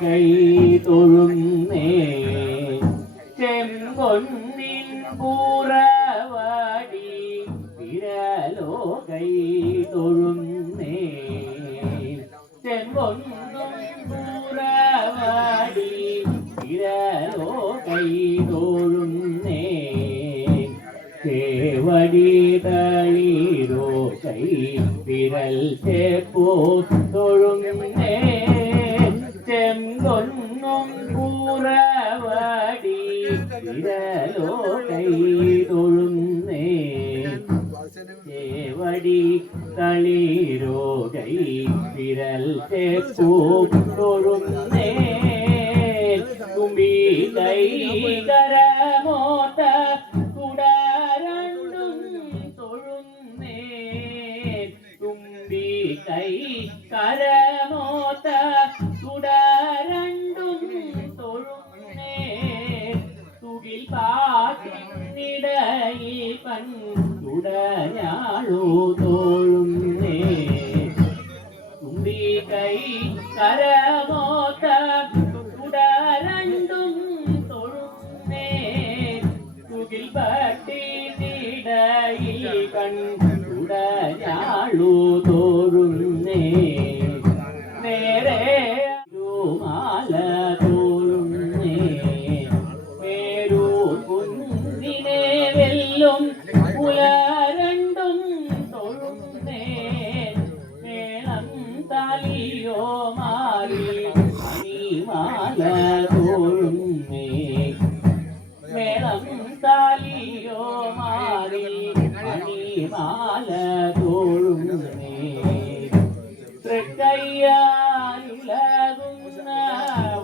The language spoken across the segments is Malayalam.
കൈ തൊഴുന്നേ ചെമ്പൊന്നിൻ പൂറവാടി വിരലോ കൈ തൊഴുന്നേ ചെമ്പൊന്നും പൂറവാടി വിരലോ കൈ തൊഴുന്നേ ചേവടി തളിരോ കൈ വിരൽ ചേപ്പോ തൊഴുന്നേ ചെങ്കൊന്നും പൂറവാടി വിരലോ കൈ തൊഴുന്നേ ചേവടി തളിരോ കൈ വിരൽ ചേപ്പോ തൊഴുന്നേ തുമ്പി കൈ കരമോത്ത കൈ കരമോത്ത തുടരണ്ടും തൊഴുന്നേ തുകിൽ പാട്ടിനിടയിൽ പണ്ടുടയാളു തോഴുന്നേ തുമ്പി കൈ കരമോത്ത തുടരണ്ടും തൊഴുന്നേ തുകിൽ പാട്ടിനിടയിൽ പണ്ടുടയാളു തോഴുന്നേ നേരെ മാല തോഴുന്നേ മേരൂർ കുന്നിനെ വെല്ലും പുലരണ്ടും തൊഴുന്നേ മേളം താലിയോ മാറി അണിമാല തോഴുന്നേ മേളം താലിയോ മാറി അണിമാല തോഴുന്നേ തൃക്കയ്യാലുലകുന്ന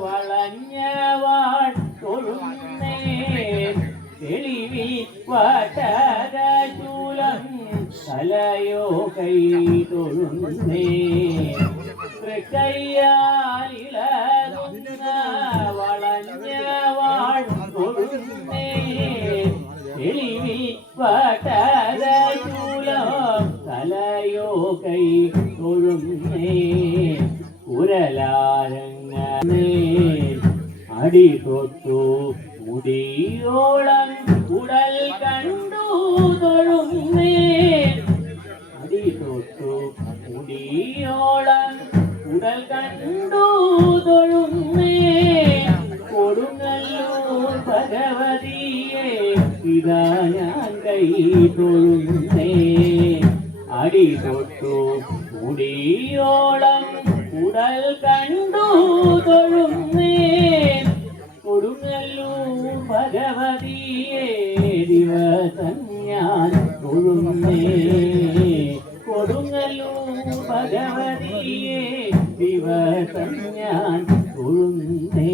വളഞ്ഞവാൾ തൊഴുന്നേ തെളിവി വടകശൂലം തലയോ കൈ തൊഴുന്നേ തൃക്കയ്യാലുലകുന്ന വളഞ്ഞവാൾ തൊഴുന്നേ തെളിവി വടകശൂലം തലയോ കൈ തൊഴുന്നേ ഉരലാരങ്ങേ അടി തൊട്ടു മുടിയോളം ഉടൽ കണ്ടു തൊഴുന്നേ അടി തൊട്ടു മുടിയോളം ഉടൽ കണ്ടു തൊഴുന്നേ കൊടുങ്ങല്ലൂർ ഭഗവതിയെ ഇതാ ഞാൻ കൈ തൊഴുന്നേ അടി തൊട്ടു മുടിയോളം ഉടൽ കണ്ടു തൊഴുന്നേ കൊടുങ്ങല്ലൂർ ഭഗവതിയെ ദിവസം ഞാൻ തൊഴുന്നേ കൊടുങ്ങല്ലൂർ ഭഗവതിയെ ദിവസം ഞാൻ തൊഴുന്നേ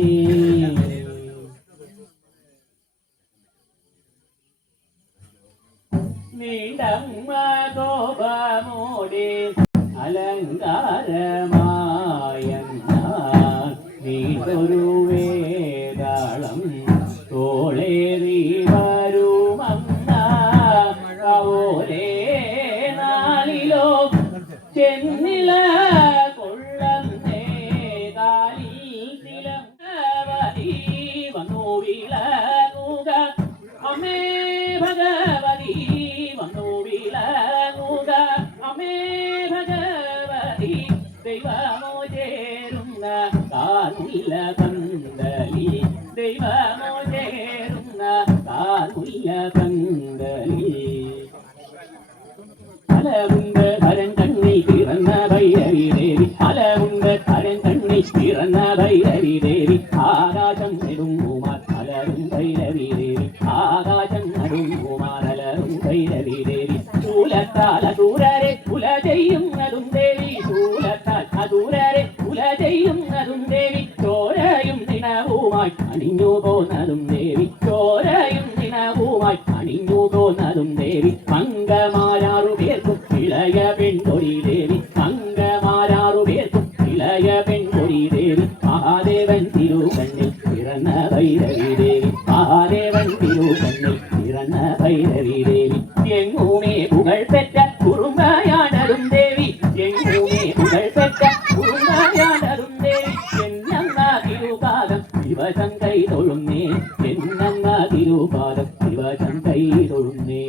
നീണ്ടമ്മ കോപമോടെ അലങ്കാരമായ നീണ്ടൊരു വേദാളം തോളേറി വരുമന്ന കവോലേ നാളിലോ ചെന്നില കൊള്ളന്നേ കാലിൽ തിലവതി വന്നു വിളങ്ങുക അമ്മേ ഭഗവതി വന്നു വിളങ്ങുക അമ്മേ ഭഗവതി ദൈവമോ ചേരുന്ന കാർമുല്ല പന്തലി ദൈവമോ ചേരുന്ന കാർമുല്ല പന്തലി അലവുണ്ട് ഹരൻ കണ്ണി പിറന്ന ഭൈരവി ദേവി അലവുണ്ട് ഹരൻ കണ്ണി പിറന്ന ഭൈരവി ദേവി ആകാശം നെടുങ്ങുമാർ അലരും ഭൈരവി ദേവി ആകാശം നടുങ്ങുമാർ അലരും ഭൈരവി ദേവി ശൂലത്താൽ അസൂരരെ കുല ചെയ്യുന്നതും ദേവി ശൂലത്താൽ അസൂരരെ കുല ചെയ്യുന്നതും ദേവി ചോരയും നിണവുമായി അണിഞ്ഞു പോന്നതും ദേവി ചോരയും നിണവുമായി അണിഞ്ഞു പോന്നതും ദേവി അംഗമാരാറു പേർക്കും ഇളയ പെൺകൊടി ദേവി അംഗമാരാറു പേർക്കും ഇളയ പെൺകൊടി ദേവി മഹാദേവൻ തിരുകണ്ണിൽ പിറന്ന ഭൈരവി ദേവി മഹാദേവൻ തിരുകണ്ണിൽ പിറന്ന ഭൈരവി ദേവി എങ്ങുമേ പുകഴ് പെറ്റ കുറുമ്പയാണതും ദേവി എങ്ങുമേ പുകഴ് പെറ്റ കുറുമ്പയാണതും ദേവി എന്നീ ദിവസം കൈ തൊഴുന്നേ എന്നങ്ങ തിരുപാദം ദിവസം കൈ തൊഴുന്നേ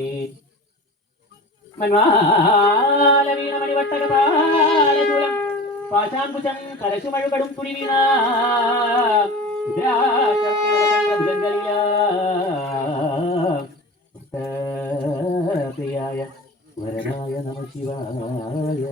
മന്വാല വീണമണി വട്ടകപാലചൂലം പാശാങ്കുശം കരശുമഴുകടും തുടിവീണ പ്രിയായ വരനായ നമ ശിവായ